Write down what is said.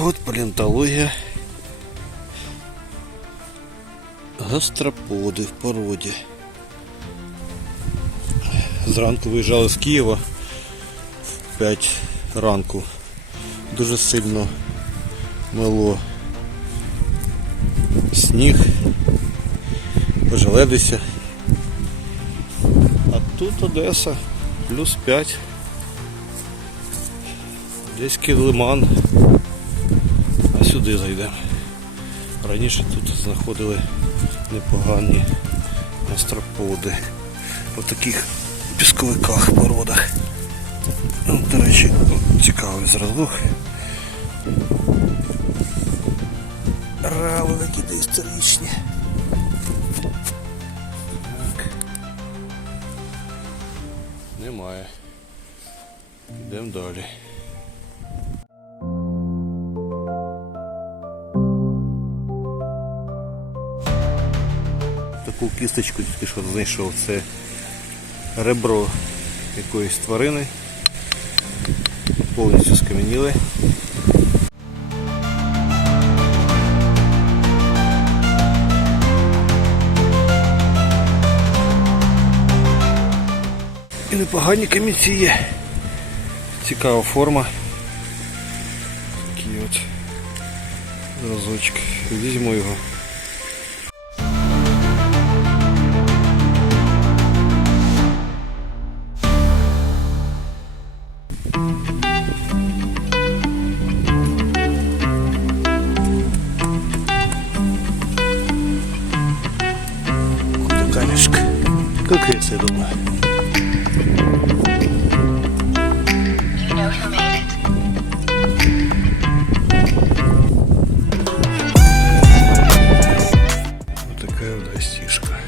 Палеонтологія. Гастроподи в породі. Зранку виїжджали з Києва в 5 ранку. Дуже сильно мило сніг, пожеледися. А тут Одеса, плюс 5. Одеський лиман. Сюди зайдемо. Раніше тут знаходили непогані астроподи в таких пісковиках, породах. Ну, до речі, цікавий зразок. Рали такі доісторичні. Так. Немає. Йдемо далі. Таку кісточку тільки що знайшов. Це ребро якоїсь тварини. Повністю скам'яніли. І непогані камінці є. Цікава форма. Такий от зразочок. Візьму його. Куди камешек? Какая думаю. Вот такая вот гостишка.